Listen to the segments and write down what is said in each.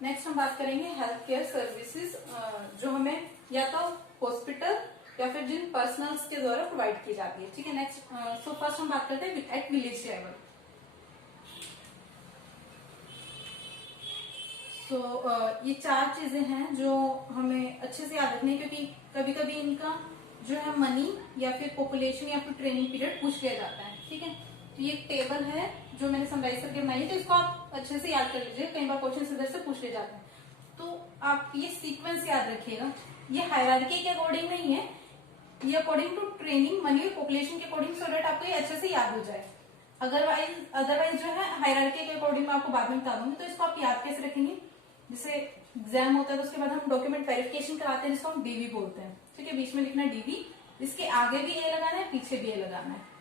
Next हम बात करेंगे हेल्थ केयर सर्विसेज जो हमें या तो हॉस्पिटल या फिर जिन पर्सनल्स के द्वारा प्रोवाइड की जाती है। ठीक है, नेक्स्ट सो फर्स्ट हम बात करते हैं एट विलेज लेवल। ये चार चीजें हैं जो हमें अच्छे से याद रखनी है, क्योंकि कभी कभी इनका जो है मनी या फिर पॉपुलेशन या फिर ट्रेनिंग पीरियड पूछ लिया जाता है। ठीक है, तो ये टेबल है जो मैंने समराइज करके बनाई है, तो इसको आप अच्छे से याद कर लीजिए, कई बार क्वेश्चन इधर से पूछ ले जाते हैं। तो आप ये सीक्वेंस याद रखिएगा, ये हायरार्की के अकॉर्डिंग नहीं है, ये अकॉर्डिंग टू ट्रेनिंग, मनी और पॉपुलेशन के अकॉर्डिंग, सो दैट आपको ये अच्छे से याद हो जाए। अदरवाइज जो है हायरार्की के अकॉर्डिंग मैं आपको बाद में बता दूंगी। तो इसको आप याद कैसे रखेंगे, जैसे एग्जाम होता है तो उसके बाद हम डॉक्यूमेंट वेरिफिकेशन कराते हैं जिसको हम डीवी बोलते हैं। ठीक है, बीच में लिखना है डीवी, इसके आगे भी ए लगाना है, पीछे भी ए लगाना है।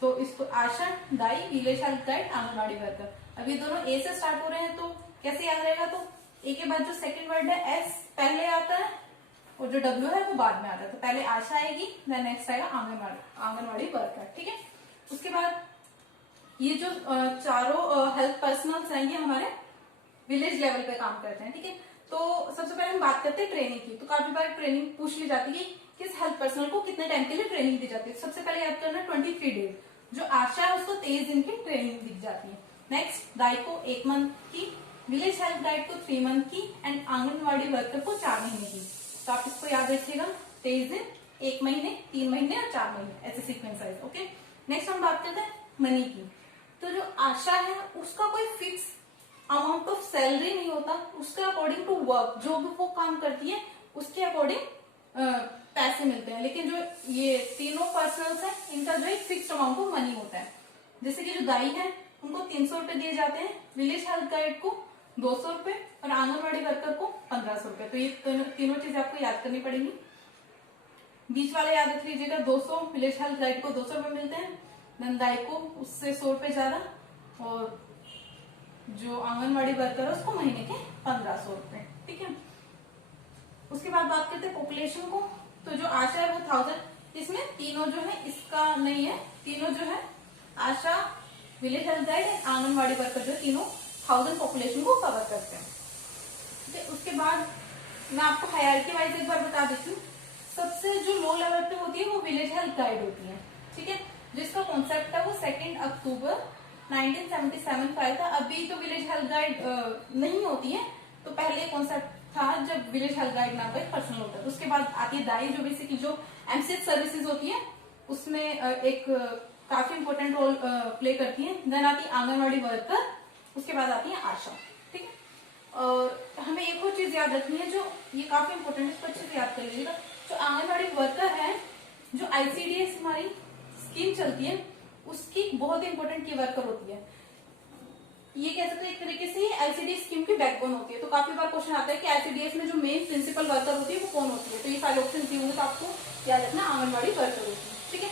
तो इसको आशा, दाई, village health guide, anganwadi worker, अब ये दोनों ए से स्टार्ट हो रहे हैं तो कैसे याद रहेगा, तो ए के बाद जो सेकंड वर्ड है एस पहले आता है और जो डब्ल्यू है वो बाद में आता है। तो पहले आशा आएगी, देन नेक्स्ट आएगा आंगनबाड़ी वर्कर। ठीक है, उसके बाद ये जो चारों हेल्थ पर्सनल्स हैं ये हमारे विलेज लेवल पे काम करते हैं। ठीक है, तो सबसे पहले हम बात करते हैं ट्रेनिंग की। तो काफी बार ट्रेनिंग पूछ ली जाती है, किस हेल्थ पर्सनल को कितने टाइम के लिए ट्रेनिंग दी जाती है। सबसे पहले याद करना 23 डेज, जो आशा है उसको 23 दिन की ट्रेनिंग दी जाती है। नेक्स्ट दाई को 1 मंथ की, विलेज हेल्थ गाइड को 3 मंथ की एंड आंगनबाड़ी वर्कर को 4 महीने की। तो आप इसको याद रखिएगा, 23 दिन, 1 महीने, 3 महीने और 4 महीने, ऐसे सीक्वेंस वाइज। ओके, नेक्स्ट हम बात करते हैं मनी की। तो जो आशा है उसका कोई फिक्स अमाउंट ऑफ सैलरी नहीं होता, उसके अकॉर्डिंग टू वर्क, जो भी वो काम करती है उसके अकॉर्डिंग पैसे मिलते हैं। लेकिन जो ये तीनों पर्सनल्स हैं इनका जो एक फिक्स अमाउंट ऑफ मनी होता है। जैसे कि जो दाई है उनको 300 रुपए दिए जाते हैं, विलेज हेल्थ गाइड को 200 रुपए और आंगनबाड़ी वर्कर को 1500 रुपए। तो ये तीनों चीजें आपको याद करनी पड़ेगी। बीच वाले याद रख लीजिएगा, 200 विलेज हेल्थ गाइड को 200 रुपए मिलते हैं, देन दाई को उससे 100 रुपए ज्यादा, और जो आंगनबाड़ी वर्कर है उसको महीने के 1500 रुपए। ठीक है, उसके बाद बात करते हैं पॉपुलेशन को। तो जो आशा है वो 1000, इसमें तीनों जो है इसका नहीं है, तीनों जो है ASHA, village health guide, anganwadi worker जो तीनों 1000 पॉपुलेशन को कवर करते हैं। ठीक है, उसके बाद मैं आपको हायरार्की वाइज एक बार बता देती हूँ। सबसे जो लो लेवल पे होती है वो विलेज हेल्थ गाइड होती है। ठीक है, जिसका कॉन्सेप्ट है वो 2 अक्टूबर 1977 का आया था। अभी तो विलेज हेल्थ गाइड नहीं होती है, तो पहले कॉन्सेप्ट था जब विलेज हेल्थ गाइड नाम का एक पर्सन होता है। उसके बाद आती है दाई, जो बेसिकली जो एमसीएच सर्विसेज होती है उसमें एक काफी इंपॉर्टेंट रोल प्ले करती है। देन आती है आंगनबाड़ी वर्कर, उसके बाद आती है आशा। ठीक है, और हमें एक और चीज याद रखनी है, जो ये काफी इंपॉर्टेंट है, इसको अच्छे से याद कर लीजिएगा। जो आंगनबाड़ी वर्कर है, जो आईसीडीएस हमारी स्कीम चलती है उसकी बहुत ही इंपॉर्टेंट की वर्कर होती है। ये कह सकते हैं एक तरीके से आईसीडीएस स्कीम की बैकबोन होती है। तो काफी बार क्वेश्चन आता है कि आईसीडीएस में जो मेन प्रिंसिपल वर्कर होती है वो कौन होती है, तो ये सारे ऑप्शन दिए होंगे तो आपको याद रखना आंगनबाड़ी वर्कर होती है। ठीक है,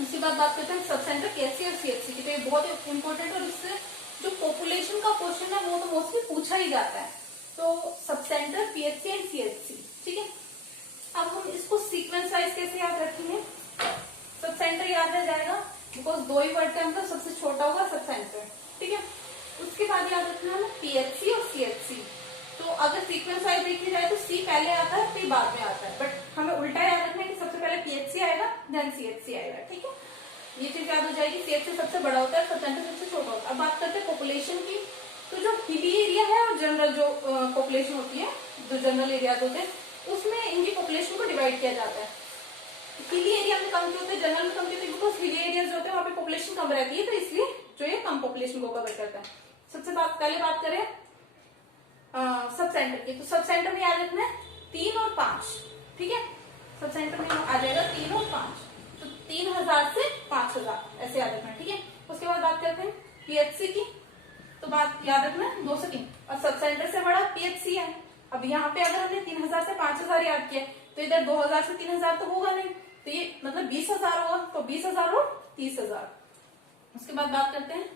उसके बाद बात करते हैं सब सेंटर पीएचसी और सीएचसी की। तो ये बहुत ही इंपॉर्टेंट, और इससे जो पॉपुलेशन का क्वेश्चन है वो तो मोस्टली पूछा ही जाता है। तो sub centre, PHC and CHC. ठीक है, अब हम इसको सीक्वेंस वाइज कैसे याद रखेंगे। सब सेंटर याद रह जाएगा बिकॉज 2 ही वर्ड का अंतर, सबसे छोटा होगा सब सेंटर। ठीक है, उसके बाद याद रखना है पीएचसी और सीएचसी। तो अगर सीक्वेंस वाइज देखी जाए तो सी पहले आता है फिर बाद में आता है, बट हमें उल्टा याद रखना है कि सबसे पहले पीएचसी आएगा देन सीएचसी आएगा। ठीक है, ये चीज याद हो जाएगी। सीएचसी सबसे बड़ा होता है, सब सेंटर सबसे छोटा होता है। अब बात करते हैं पॉपुलेशन की। तो जो हिली एरिया है और जनरल जो पॉपुलेशन होती है, जो जनरल एरियाज होते हैं उसमें इनकी पॉपुलेशन को डिवाइड किया जाता है। हिली एरिया में कम क्यों होते हैं, जनरल में कम क्यों होते हैं, बिकॉज हिली एरियाज जो होते हैं वहाँ पे पॉपुलेशन कम रहती है, तो इसलिए जो ये कम पॉपुलेशन को कवर करता है। सबसे पहले बात करें सब सेंटर की। तो सब सेंटर में याद रखना है 3 और 5। ठीक है, सब सेंटर में आ जाएगा 3 और 5, तो 3000 से 5000 ऐसे याद रखना है। ठीक है, उसके बाद बात करते हैं पीएचसी की। तो बात याद रखना 2 से 3, और सब सेंटर से बड़ा पीएचसी है। अब यहाँ पे अगर हमने 3000 से 5000 याद किया तो इधर 2000 से 3000 तो होगा नहीं, तो ये मतलब 20000 होगा, तो 20000 और 30000। उसके बाद बात करते हैं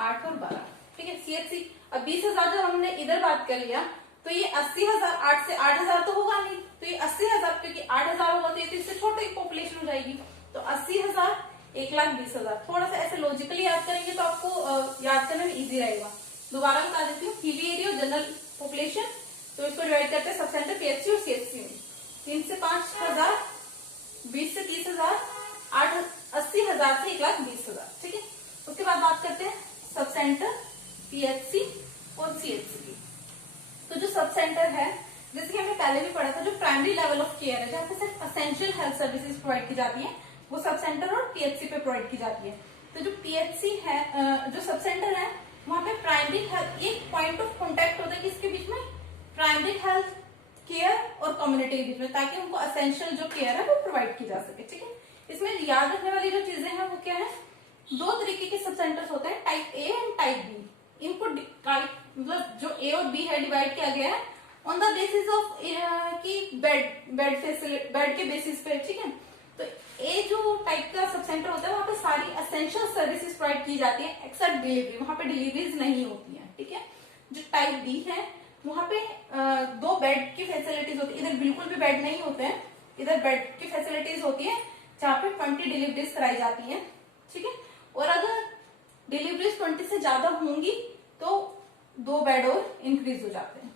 8 और 12। ठीक है, सीएचसी। अब 20000 जब हमने इधर बात कर लिया तो ये 80000, 8 से 8000 तो होगा नहीं, तो ये 80000, क्योंकि 8000 होगा तो ये इससे छोटी पॉपुलेशन हो जाएगी। तो 80000, 1,20,000। थोड़ा सा ऐसे लॉजिकली याद करेंगे तो आपको याद करने में इजी रहेगा। दोबारा बता देती हूँ, पीवी एरिया और जनरल पॉपुलेशन, तो इसको डिवाइड करते हैं सब सेंटर पीएचसी और सीएचसी में। 3 से 5,000, 20 से 30,000, 80,000 से 1,20,000, ठीक है। उसके बाद बात करते हैं सब सेंटर पीएचसी और सीएचसी की। तो जो सब सेंटर है, जैसे कि हमने पहले भी पढ़ा था, जो प्राइमरी लेवल ऑफ केयर है, जहाँ पे सिर्फ असेंशियल हेल्थ सर्विसेज प्रोवाइड की जाती है, वो सब सेंटर और पीएचसी पे प्रोवाइड की जाती है। तो जो पीएचसी है, जो सब सेंटर है, वहां पे प्राइमरी हेल्थ, एक पॉइंट ऑफ कॉन्टेक्ट होता है किसके बीच में, प्राइमरी हेल्थ केयर और कम्युनिटी के बीच में, ताकि उनको असेंशियल जो केयर है वो प्रोवाइड की जा सके, ठीक है। इसमें याद रखने वाली जो चीजें हैं वो क्या है, 2 तरीके के सब सेंटर्स होते हैं, type A and type B. इनको मतलब जो ए और बी है डिवाइड किया गया है ऑन द बेसिस ऑफ की बेड के बेसिस पे, ठीक है। तो ए जो टाइप का सब सेंटर होता है, वहां पे सारी असेंशियल सर्विसेज प्रोवाइड की जाती है एक्सेप्ट डिलीवरी, वहां पे डिलीवरीज नहीं होती है, ठीक है। जो टाइप बी है, वहां पे 2 बेड की फैसिलिटीज होती है, इधर बिल्कुल भी बेड नहीं होते हैं, इधर बेड की फैसिलिटीज होती है जहाँ पे 20 डिलीवरीज कराई जाती है, ठीक है। और अगर डिलीवरीज 20 से ज्यादा होंगी तो 2 बेड और इंक्रीज हो जाते हैं,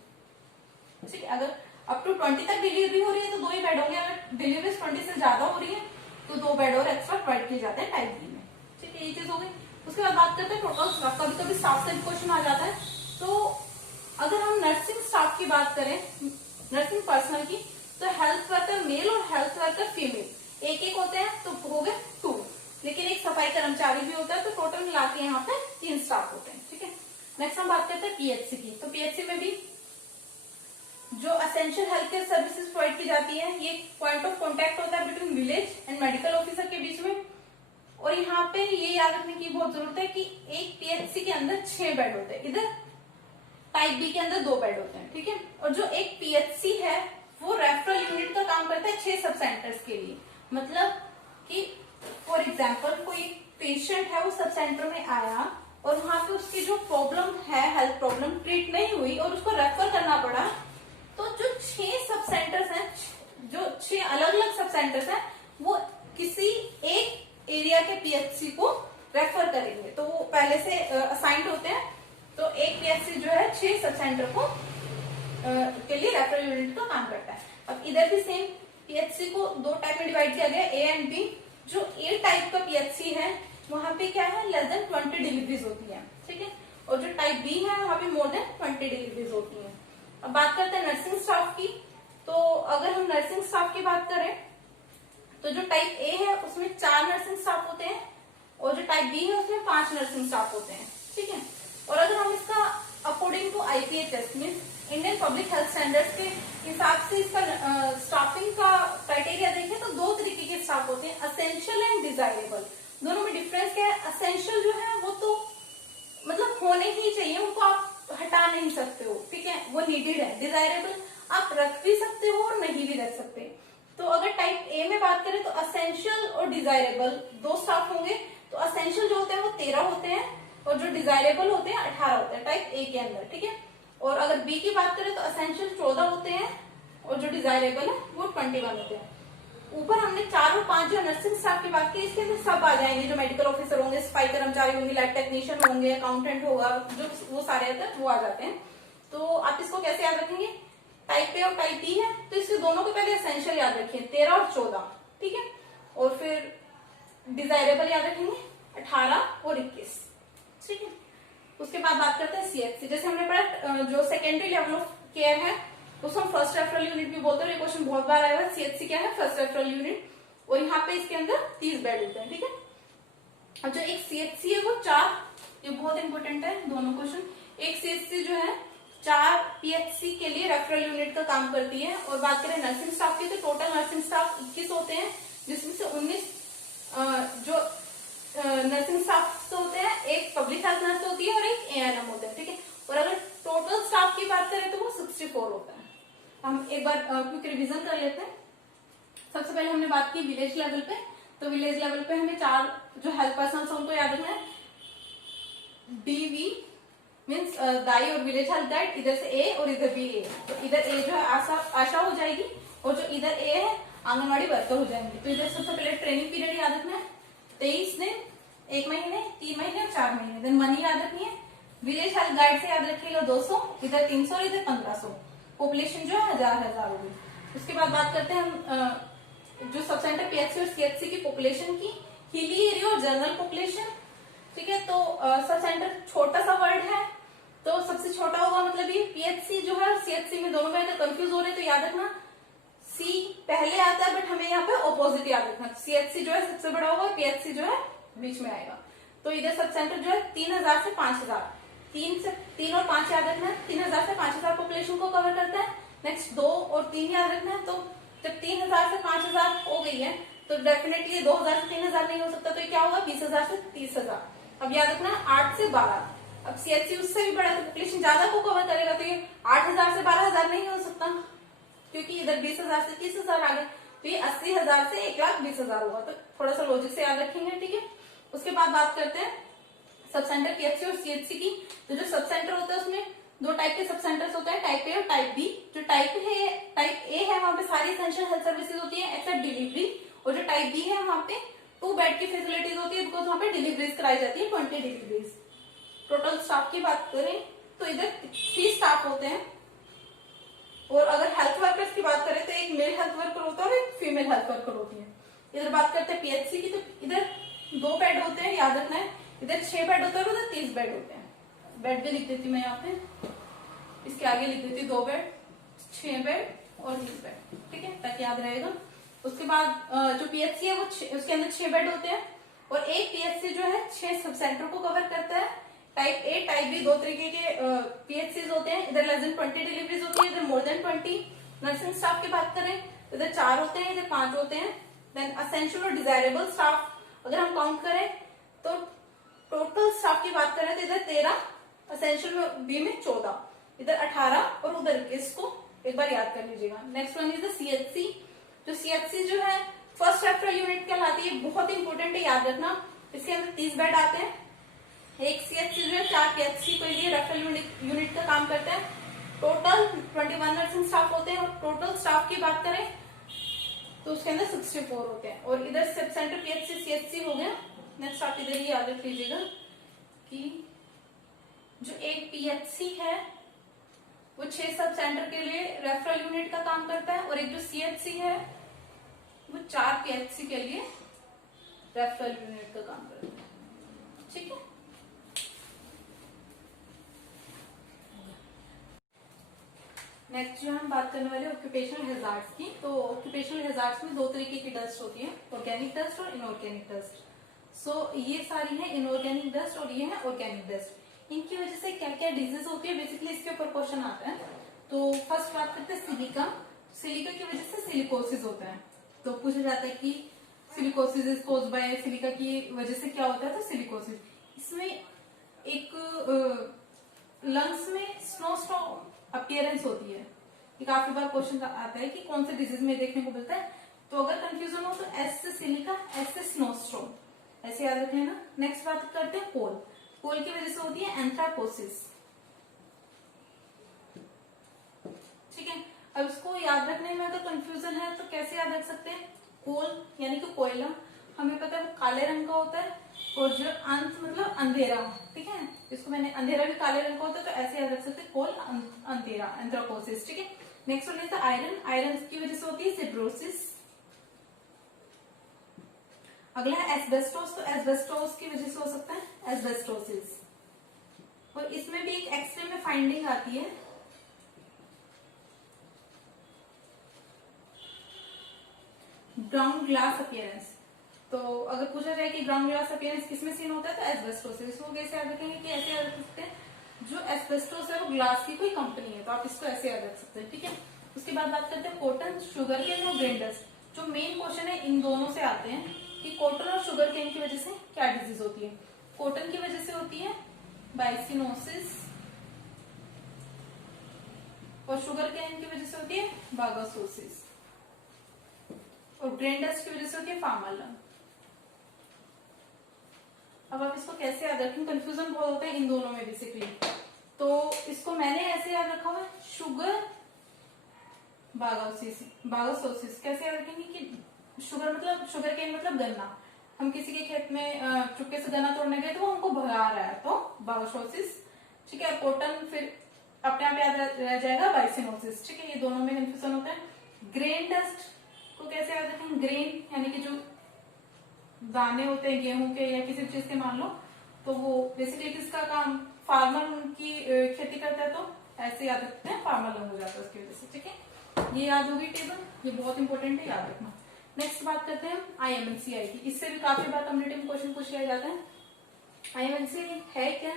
ठीक है। अगर अप टू 20 तक डिलीवरी हो रही है तो 2 ही बेड होंगे, अगर डिलीवरीज 20 से ज्यादा हो रही है तो 2 बेड और एक्स्ट्रा प्रोवाइड किए जाते हैं टाइप बी में, ठीक है। ये चीज हो गई। उसके बाद बात करते हैं टोटल स्टाफ। कभी कभी स्टाफ से क्वेश्चन आ जाता है, तो अगर हम नर्सिंग स्टाफ की बात करें, नर्सिंग पर्सनल की, तो हेल्थ वर्कर मेल और हेल्थ वर्कर फीमेल एक होते हैं, तो हो गए 2, लेकिन एक सफाई कर्मचारी भी होता है, तो टोटल मिला के यहाँ पे 3 स्टाफ होते हैं, ठीक है। नेक्स्ट हम बात करते हैं पीएचसी की। तो पीएचसी में भी जो essential health care services provide की जाती है, ये पॉइंट ऑफ कॉन्टेक्ट होता है between village and medical officer के बीच में। और यहाँ पे ये याद रखने की बहुत जरूरत है कि एक पीएचसी के अंदर 6 बेड होते हैं, इधर टाइप बी के अंदर 2 बेड होते हैं, ठीक है। और जो एक पीएचसी है वो रेफरल यूनिट का काम करता है 6 सब सेंटर्स के लिए। मतलब कि फॉर एग्जाम्पल कोई पेशेंट है, वो सब सेंटर में आया और वहां पे उसकी जो प्रॉब्लम है, हेल्थ प्रॉब्लम, ट्रीट नहीं हुई और उसको रेफर करना पड़ा, तो जो 6 सब सेंटर्स हैं, जो 6 अलग अलग सब सेंटर्स हैं, वो किसी एक एरिया के पीएचसी को रेफर करेंगे। तो वो पहले से असाइंड होते हैं, तो एक पीएचसी जो है 6 सब सेंटर को के लिए रेफरल यूनिट का काम करता है। अब इधर भी सेम पीएचसी को 2 टाइप में डिवाइड किया गया, ए एंड बी। जो ए टाइप का पीएचसी है, वहां पे क्या है, लेस देन 20 डिलीवरीज होती है, ठीक है। और जो टाइप बी है, वहां पे मोर देन 20 डिलीवरीज होती है। अब बात करते हैं नर्सिंग स्टाफ की। तो अगर हम नर्सिंग स्टाफ की बात करें, तो जो टाइप ए है उसमें 4 नर्सिंग स्टाफ होते हैं, और जो टाइप बी है उसमें 5 नर्सिंग स्टाफ होते हैं, ठीक है। और अगर हम इसका according to IPHS mean Indian public health standards के हिसाब से इसका स्टाफिंग का क्राइटेरिया देखें, तो 2 तरीके के स्टाफ होते हैं, असेंशियल एंड डिजायरेबल। दोनों में डिफरेंस क्या है, असेंशियल जो है वो तो मतलब होने ही चाहिए, उनको आप हटा नहीं सकते हो, ठीक है, वो नीडेड है। डिजायरेबल आप रख भी सकते हो और नहीं भी रख सकते। तो अगर टाइप ए में बात करें तो असेंशियल और डिजायरेबल 2 स्टाफ होंगे। तो असेंशियल जो होते हैं वो 13 होते हैं, और जो डिजायरेबल होते हैं 18 होते हैं टाइप ए के अंदर, ठीक है। और अगर बी की बात करें तो असेंशियल 14 होते हैं, और जो डिजायरेबल है वो 21 होते हैं। ऊपर हमने 4 और 5 जो नर्सिंग स्टाफ की बात की, इसके अंदर सब आ जाएंगे, जो मेडिकल ऑफिसर होंगे, सफाई कर्मचारी होंगे, लैब टेक्नीशियन होंगे, अकाउंटेंट होगा, जो वो सारे आते हैं वो आ जाते हैं। तो आप इसको कैसे याद रखेंगे, टाइप ए और टाइप बी है, तो इसके दोनों के पहले एसेंशियल याद रखिए 13 और 14, ठीक है। और फिर डिजायरेबल याद रखेंगे 18 और 21, ठीक है। उसके बाद बात करते हैं सीएचसी। जैसे हमने पढ़ा जो सेकेंडरी लेवल ऑफ केयर है उसको हम फर्स्ट रेफरल यूनिट भी बोलते हैं। ये क्वेश्चन बहुत बार आया है, सीएचसी क्या है, फर्स्ट रेफरल यूनिट, और यहाँ पे इसके अंदर 30 बेड होते हैं, ठीक है। अब जो एक सीएचसी है वो 4, ये बहुत इंपॉर्टेंट है दोनों क्वेश्चन। एक सीएचसी जो है 4 पीएचसी के लिए रेफरल यूनिट का काम करती है। और बात करें नर्सिंग स्टाफ की, तो टोटल नर्सिंग स्टाफ 21 होते हैं, जिसमें से 19 जो नर्सिंग स्टाफ होते हैं, एक पब्लिक हेल्थ नर्स होती है और एक एएनएम होते हैं, ठीक है। और अगर टोटल स्टाफ की बात करें तो वो 64 होता है। हम एक बार क्विक रिवीजन कर लेते हैं। सबसे पहले हमने बात की विलेज लेवल पे, तो विलेज लेवल पे हमें 4 जो हेल्थ पर्सन उनको याद रखना है। डीवी मीन्स दाई और विलेज हेल्थ गाइड, इधर से ए और इधर भी ए, तो इधर ए जो है आशा हो जाएगी, और जो इधर ए है आंगनवाड़ी वर्कर हो जाएंगे। तो इधर सबसे पहले ट्रेनिंग पीरियड याद रखना है, 23 दिन, 1 महीने, 3 महीने और 4 महीने। देन मनी याद रखनी है, विलेज हेल्थ गाइड से याद रखिएगा 200, इधर 300 और इधर 1500। पॉपुलेशन जो है 1000 होगी। उसके बाद बात करते हैं हम जो सब सेंटर पीएचसी और सीएचसी की पॉपुलेशन की, हिली एरिया और जनरल पॉपुलेशन। ठीक है, तो सब सेंटर छोटा सा वर्ड है, तो सबसे छोटा होगा मतलब ये पीएचसी जो है सीएचसी में दोनों में अगर कंफ्यूज हो रहे हैं तो याद रखना सी पहले आता है, बट हमें यहाँ पे ऑपोजिट याद रखना। सीएचसी जो है सबसे बड़ा होगा, पीएचसी जो है बीच में आएगा। तो इधर सब सेंटर जो है 3000 से 5000, 3 और 5 याद रखना है। 3000 से 5000 पॉपुलेशन को कवर करता है। नेक्स्ट 2 और 3 याद रखना है। तो जब 3000 से 5000 हो गई है तो डेफिनेटली 2000 से 3000 नहीं हो सकता, तो ये क्या होगा 20000 से 30000। अब याद रखना 8 से 12, अब सीएचसी उससे भी बड़ा, तो पॉपुलेशन ज्यादा को कवर करेगा, तो ये 8000 से 12000 नहीं हो सकता, क्योंकि इधर 20000 से 30000 आ गए, तो ये 80000 से 1,20,000 होगा। तो थोड़ा सा लॉजिक से याद रखेंगे। ठीक है, उसके बाद बात करते हैं सब सेंटर पीएचसी और सीएचसी की। तो जो सब सेंटर होता है उसमें 2 टाइप के सब सेंटर्स होते हैं, टाइप ए और टाइप बी। जो टाइप ए है वहां पे सारी एसेंशियल हेल्थ सर्विसेज होती है एक्सेप्ट डिलीवरी, और जो टाइप बी है वहां पे 2 बेड की फैसिलिटीज होती है, बिकॉज वहां पे डिलीवरीज कराई जाती है 20 डिलीवरीज। टोटल स्टाफ की बात करें तो इधर 3 स्टाफ होते हैं, और अगर हेल्थ वर्कर्स की बात करें तो एक मेल हेल्थ वर्कर होता है और एक फीमेल हेल्थ वर्कर होती है। इधर बात करते हैं पीएचसी की, तो इधर 2 बेड होते हैं, याद रखना है। इधर 6 बेड होते हैं, उधर 30 बेड होते हैं। बेड भी लिख देती मैं यहाँ पे, इसके आगे लिख देती 2 बेड, 6 बेड और 30 बेड। ठीक है, ताकि याद रहेगा। उसके बाद जो पीएचसी है वो उसके अंदर 6 बेड होते हैं, और एक पीएचसी जो है 6 सब सेंटर को कवर करता है। टाइप ए टाइप बी 2 तरीके के पीएचसीज होते हैं। इधर लेस देन 20 डिलीवरीज होती है, इधर मोर देन 20। नर्सिंग स्टाफ की बात करें तो इधर 4 होते हैं, इधर 5 होते हैं। देन असेंशियल और डिजायरेबल स्टाफ अगर हम काउंट करें तो टोटल स्टाफ की बात करें तो इधर 13, असेंशियल बी में 14, इधर 18 और उधर 21 को एक बार याद कर लीजिएगा। Next one is the CHC. जो सीएचसी जो है फर्स्ट रेफरल यूनिट कहलाती है, बहुत इंपॉर्टेंट है, याद रखना। इसके अंदर 30 बेड आते हैं। एक सीएचसी जो है 4 पीएचसी के लिए रेफरल यूनिट का काम करते हैं। टोटल 21 नर्सिंग स्टाफ होते हैं, और टोटल स्टाफ की बात करें तो उसके अंदर 64 होते हैं। और इधर सब सेंटर पीएचसी सीएचसी हो गया। नेक्स्ट आप इधर ही याद रख लीजिएगा कि जो एक पीएचसी है वो 6 सब सेंटर के लिए रेफरल यूनिट का काम करता है, और एक जो सीएचसी है वो 4 पीएचसी के लिए रेफरल यूनिट का काम करता है। ठीक है, नेक्स्ट जो हम बात करने वाले ऑक्यूपेशनल हैजार्ड्स की। तो ऑक्यूपेशनल हैजार्ड्स में 2 तरीके की डस्ट होती है, ऑर्गेनिक डस्ट और इनऑर्गेनिक डस्ट। सो ये सारी है इनऑर्गेनिक डस्ट और ये है ऑर्गेनिक डस्ट। इनकी वजह से क्या क्या डिजीज होती है, बेसिकली इसके ऊपर क्वेश्चन आता है। तो फर्स्ट बात करते हैं सिलिका। सिलिका की वजह से सिलिकोसिस होता है। तो पूछा जाता है कि silicosis is caused by silica की वजह से क्या होता है, तो सिलिकोसिस। इसमें एक लंग्स में स्नो स्टॉर्म अपीयरेंस होती है। ये काफी बार क्वेश्चन आता है कि कौन से डिजीज में देखने को मिलता है। तो अगर कंफ्यूजन हो तो एस से सिलिका, एस से स्नोस्टॉर्म, ऐसे याद रख लेना। नेक्स्ट बात करते हैं कोल। कोल की वजह से होती है एंथ्राकोसिस। ठीक है, अब इसको याद रखने में अगर कंफ्यूजन है तो कैसे याद रख सकते हैं। कोल यानी कि कोयला, हमें पता है वो काले रंग का होता है, और जो अंत मतलब अंधेरा। ठीक है, इसको मैंने अंधेरा भी काले रंग का होता है, तो ऐसे याद रख सकते हैं कोल अंधेरा, एंथ्राकोसिस। ठीक है, next one is iron. Iron की वजह से होती है सिब्रोसिस। अगला है एस्बेस्टोस। तो एस्बेस्टोस की वजह से हो सकता है एस्बेस्टोसिस, और इसमें भी एक एक्सरे में फाइंडिंग आती है ग्राउंड ग्लास अपीयरेंस। तो अगर पूछा जाए कि ग्राउंड ग्लास अपीयरेंस किसमें सीन होता है, तो एस्बेस्टोसिस। इसको कैसे याद रखेंगे कि ऐसे याद रख सकते हैं, जो एस्बेस्टोस है वो ग्लास की कोई कंपनी है, तो आप इसको ऐसे याद रख सकते हैं। ठीक है, उसके बाद बात करते हैं कॉटन, शुगर केन और ग्रेन डस्ट। जो मेन क्वेश्चन है इन दोनों से आते हैं कि कॉटन और शुगर केन की वजह से क्या डिजीज होती है। कॉटन की वजह से होती है बाइसिनोसिस, और शुगर केन की वजह से होती है बागासोसिस, और ग्रेन डस्ट की वजह से होती है फार्मल लंग। अब आप इसको कैसे याद रखें, कंफ्यूजन बहुत होता है इन दोनों में बेसिकली। तो इसको मैंने ऐसे याद रखा हुआ है शुगर बागासोसिस। कैसे याद रखेंगे कि शुगर मतलब शुगर केन मतलब गन्ना। हम किसी के खेत में चुपके से गन्ना तोड़ने गए तो वो हमको भगा रहा है, तो बागासोसिस। ठीक है। कॉटन फिर अपने आप याद रह जाएगा बाइसिनोसिस, ठीक है। ये दोनों में कंफ्यूजन होता है। ग्रेन डस्ट को कैसे याद रखें? ग्रेन यानी कि जो दाने होते हैं गेहूं के या किसी चीज के मान लो, तो वो बेसिकली किसका काम? फार्मर उनकी खेती करता है, तो ऐसे याद रखते हैं, फार्मर लंग हो जाता है उसकी वजह से, ठीक है। ये याद होगी टेबल, ये बहुत इंपॉर्टेंट है, याद रखना। नेक्स्ट बात करते हैं IMNCI की। इससे भी काफी बार कम्युनिटी क्वेश्चन पूछ लिया जाता है। IMNCI है क्या?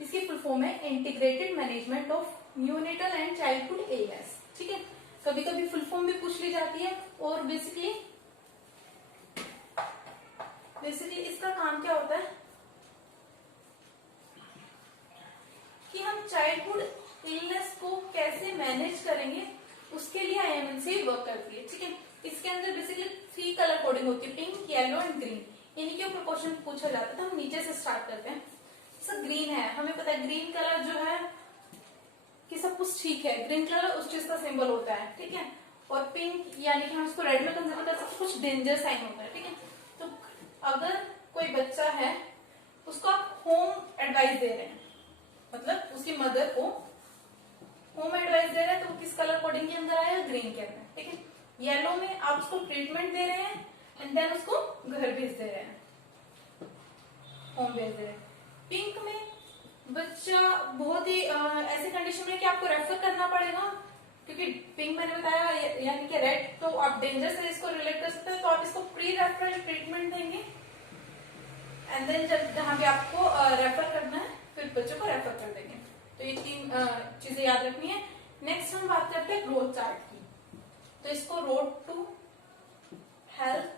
इसकी फुल फॉर्म है integrated management of neonatal and childhood illness, ठीक है। कभी कभी फुल फॉर्म भी पूछ ली जाती है। और बेसिकली इसका काम क्या होता है कि हम चाइल्डहुड इलनेस को कैसे मैनेज करेंगे, उसके लिए IMNCI वर्क करती है, ठीक है। इसके अंदर बेसिकली 3 कलर कोडिंग होती है, पिंक, येलो एंड ग्रीन। इन्हीं के ऊपर क्वेश्चन पूछा जाता है। तो हम नीचे से स्टार्ट करते हैं। सर ग्रीन है, हमें पता है ग्रीन कलर जो है कि सब कुछ ठीक है, ग्रीन कलर उस चीज का सिंबल होता है, ठीक है। और पिंक यानी कि हम इसको रेड में कंसिडर कर सकते, कुछ डेंजर साइन होता है, ठीक है। तो अगर कोई बच्चा है, उसको आप होम एडवाइस दे रहे हैं, मतलब उसकी मदर को होम एडवाइस दे रहे हैं, तो वो किस कलर कोडिंग के अंदर आएगा? ग्रीन के अंदर, ठीक है। येलो में आप उसको ट्रीटमेंट दे रहे हैं एंड देन उसको घर भेज दे रहे हैं, होम भेज दे रहे हैं। पिंक में बच्चा बहुत ही ऐसी कंडीशन में कि आपको रेफर करना पड़ेगा, क्योंकि पिंक मैंने बताया यानी कि रेड, तो आप डेंजर से इसको रिलेट कर सकते हैं, तो आप इसको प्री रेफरल ट्रीटमेंट देंगे एंड देन जब जहां भी आपको रेफर करना है फिर बच्चों को रेफर कर देंगे। तो ये 3 चीजें याद रखनी है। नेक्स्ट हम बात करते हैं ग्रोथ चार्ट की। तो इसको रोड टू हेल्थ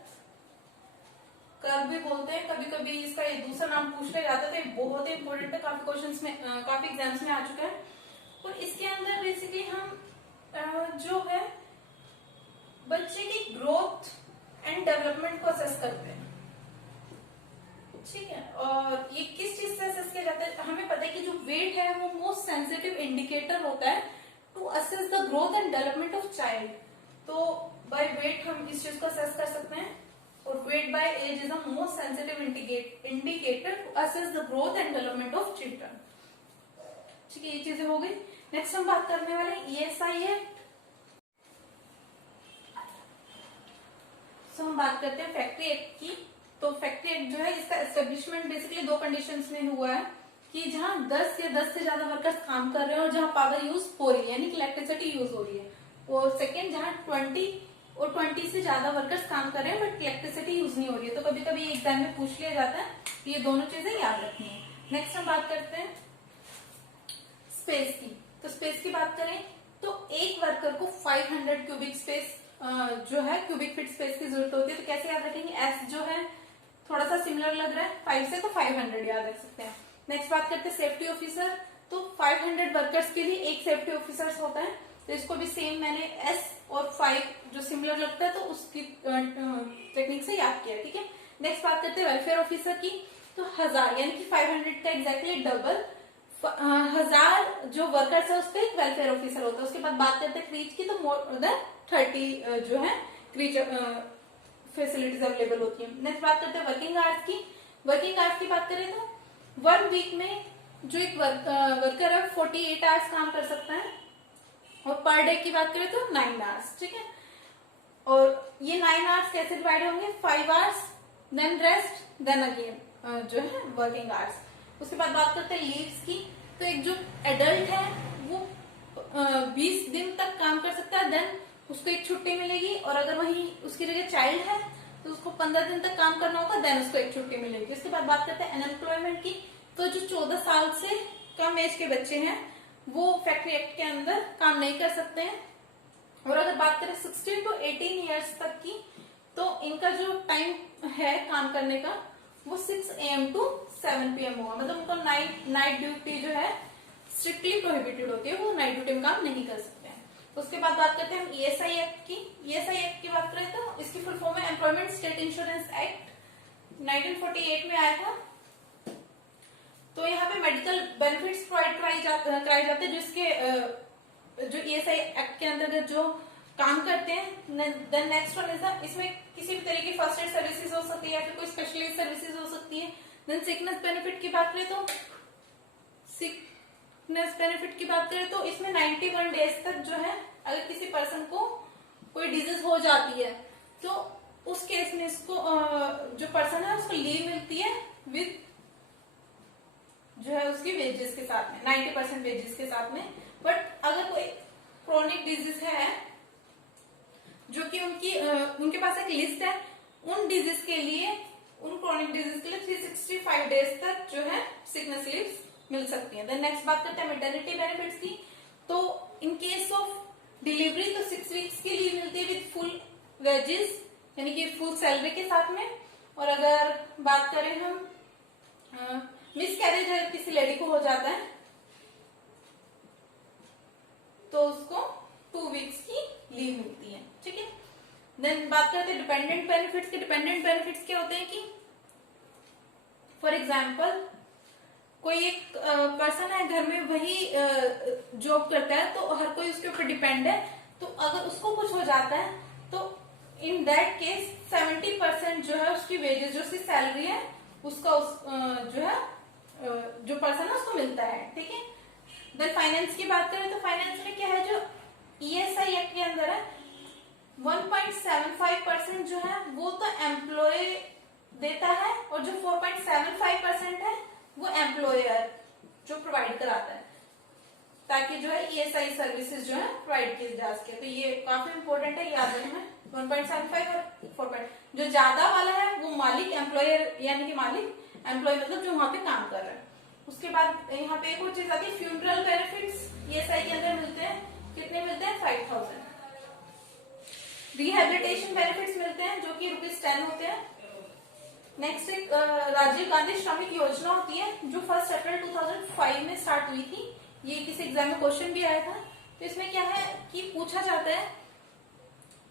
कर्व भी बोलते हैं, कभी कभी इसका ये दूसरा नाम पूछ लिया जाता है। तो ये बहुत ही इंपॉर्टेंट है, काफी क्वेश्चंस में, काफी एग्जाम्स में आ चुका है। और इसके अंदर बेसिकली हम जो है बच्चे की ग्रोथ एंड डेवलपमेंट को असेस करते हैं, ठीक है। और ये किस चीज से असेस किया जाता है? हमें पता है कि जो वेट है वो मोस्ट सेंसिटिव इंडिकेटर होता है to assess the growth and development of child. तो बाय वेट हम इस चीज को असेस कर सकते हैं। और weight by age is the most sensitive indicator to assess the growth and development of children, ठीक है। ये चीजें हो गई। नेक्स्ट हम बात करने वाले ESI एक्ट। तो हम बात करते हैं फैक्ट्री एक्ट की। तो फैक्ट्री एक्ट जो है, इसका एस्टेब्लिशमेंट बेसिकली 2 कंडीशंस में हुआ है कि जहां 10 या 10 से ज्यादा वर्कर्स काम कर रहे हैं और जहां पावर यूज हो रही है, यानी कि इलेक्ट्रिसिटी यूज हो रही है। और सेकेंड, जहां 20 और 20 से ज्यादा वर्कर्स काम कर रहे हैं बट इलेक्ट्रिसिटी यूज नहीं हो रही है। तो कभी कभी एग्जाम में पूछ लिया जाता है, तो ये दोनों चीजें याद रखनी है। नेक्स्ट हम बात करते हैं स्पेस की। तो स्पेस की बात करें तो एक वर्कर को 500 क्यूबिक स्पेस जो है क्यूबिक फीट स्पेस की जरूरत होती है। तो कैसे याद रखेंगे? एस जो है थोड़ा सा सिमिलर लग रहा है 5 से, तो 500 याद रख सकते हैं। नेक्स्ट बात करते हैं सेफ्टी ऑफिसर। तो 500 वर्कर्स के लिए एक सेफ्टी ऑफिसर होता है। तो इसको भी सेम मैंने एस और 5 जो सिमिलर लगता है तो उसकी टेक्निक से याद किया, ठीक है। नेक्स्ट बात करते हैं वेलफेयर ऑफिसर की। तो 1000 यानी कि 500 का एग्जैक्टली डबल 1000 जो वर्कर्स है उसका एक वेलफेयर ऑफिसर होता है। उसके बाद बात करते हैं क्रीच की। तो मोर देन 30 जो है क्रीच फैसिलिटीज अवेलेबल होती है। नेक्स्ट बात करते हैं वर्किंग आवर्स की। वर्किंग आवर्स की बात करें तो 1 वीक में जो एक वर्कर है 48 आवर्स काम कर सकता है। और पर डे की बात करें तो 9 आवर्स, ठीक है। और ये 9 आवर्स कैसे डिवाइड होंगे? 5 hours then rest then again जो है वर्किंग आवर्स। उसके बाद बात करते हैं लीव्स की। तो एक जो एडल्ट है वो 20 दिन तक काम कर सकता है, देन उसको एक छुट्टी मिलेगी। और अगर वही उसकी जगह चाइल्ड है तो उसको 15 दिन तक काम करना होगा, देन उसको एक छुट्टी मिलेगी। उसके बाद बात करते हैं अनएम्प्लॉयमेंट की। तो जो 14 साल से कम एज के बच्चे हैं वो फैक्ट्री एक्ट के अंदर काम नहीं कर सकते हैं। और अगर बात करें 16 to 18 ईयर्स तक की, तो इनका जो टाइम है काम करने का वो 6 AM to 7 PM होगा। मतलब उनको नाइट ड्यूटी जो है स्ट्रिक्टली प्रोहिबिटेड होती है, वो नाइट ड्यूटी में काम नहीं कर सकते हैं। उसके बाद बात करते हैं हम ESI एक्ट की। ESI एक्ट की बात करें तो इसकी फुल फॉर्म है एम्प्लॉयमेंट स्टेट इंश्योरेंस एक्ट, 1948 में आया था। तो यहाँ पे मेडिकल बेनिफिट्स प्रोवाइड कराए जाते हैं जिसके जो ESI एक्ट के अंतर्गत जो काम करते हैं। देन नेक्स्ट वन इज इसमें किसी भी तरह की फर्स्ट एड सर्विसेज हो सकती है या फिर कोई स्पेशलिस्ट सर्विसेज हो सकती है। देन सिकनेस बेनिफिट की बात करें तो सिकनेस बेनिफिट की बात करें तो इसमें 91 डेज तक जो है अगर किसी पर्सन को कोई डिजीज हो जाती है तो उस केस में इसको जो पर्सन है उसको लीव मिलती है विद जो है उसकी वेजेस के साथ में 90% वेजेस के साथ में। बट अगर कोई क्रोनिक डिजीज है जो कि उनके पास एक लिस्ट है, उन डिजीज के लिए, उन क्रोनिक डिजीज के लिए 365 डेज तक जो है सिकनेस लीव्स मिल सकती है। देन नेक्स्ट बात करते हैं मैटरनिटी बेनिफिट्स की। तो इन केस ऑफ डिलीवरी तो 6 वीक्स की लीव मिलती है विद फुल वेजेस यानी कि फुल सैलरी के साथ में। और अगर बात करें हम मिस कैरेज अगर किसी लेडी को हो जाता है तो उसको 2 वीक्स की लीव मिलती है, ठीक है। देन बात करते हैं डिपेंडेंट बेनिफिट्स के। डिपेंडेंट बेनिफिट्स क्या होते हैं कि फॉर एग्जाम्पल कोई एक पर्सन है घर में, वही जॉब करता है तो हर कोई उसके ऊपर डिपेंड है, तो अगर उसको कुछ हो जाता है तो इन दैट केस 70% जो है उसकी वेजेस, जो उसकी सैलरी है उसका जो है जो पर्सन है उसको मिलता है, ठीक है। देन फाइनेंस की बात करें तो फाइनेंस में क्या है, जो ESI एक्ट के अंदर है 1.75% जो है वो तो एम्प्लॉय देता है और जो 4.75% है वो एम्प्लॉयर जो प्रोवाइड कराता है, ताकि जो है ESI सर्विसेज जो है प्रोवाइड की जा सके। तो ये काफी इंपॉर्टेंट है, याद रखना। 1.75 और 4. जो ज्यादा वाला है वो मालिक, एम्प्लॉयर यानी कि मालिक, एम्प्लॉय मतलब जो वहां पे काम कर रहा है। उसके बाद यहाँ पे एक और चीज आती है फ्यूनरल बेनिफिट्स, ESI के अंदर मिलते हैं। कितने मिलते हैं? 5000। रिहेबिलिटेशन बेनिफिट्स मिलते हैं जो कि ₹10 होते हैं। नेक्स्ट एक राजीव गांधी श्रमिक योजना होती है जो 1 अप्रैल 2005 में स्टार्ट हुई थी। ये किसी एग्जाम में क्वेश्चन भी आया था। तो इसमें क्या है कि पूछा जाता है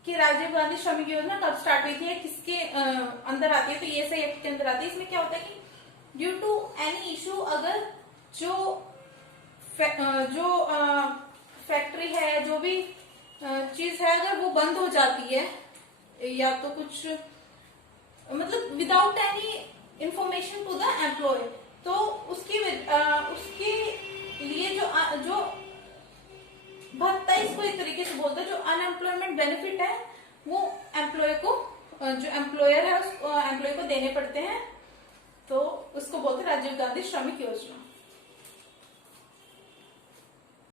कि राजीव गांधी श्रमिक योजना कब स्टार्ट हुई थी, किसके अंदर आती है, तो ESI एक्ट के अंदर आती है। इसमें क्या होता है कि ड्यू टू एनी इशू, अगर जो फैक्ट्री है, जो भी चीज है, अगर वो बंद हो जाती है या तो कुछ मतलब without any information to the employee, तो उसके लिए जो भत्ता, इसको एक तरीके से बोलते हैं, जो अनएम्प्लॉयमेंट बेनिफिट है वो एम्प्लॉय को, जो एम्प्लॉयर है उसको, एम्प्लॉय को देने पड़ते हैं। तो उसको बोलते हैं राजीव गांधी श्रमिक योजना।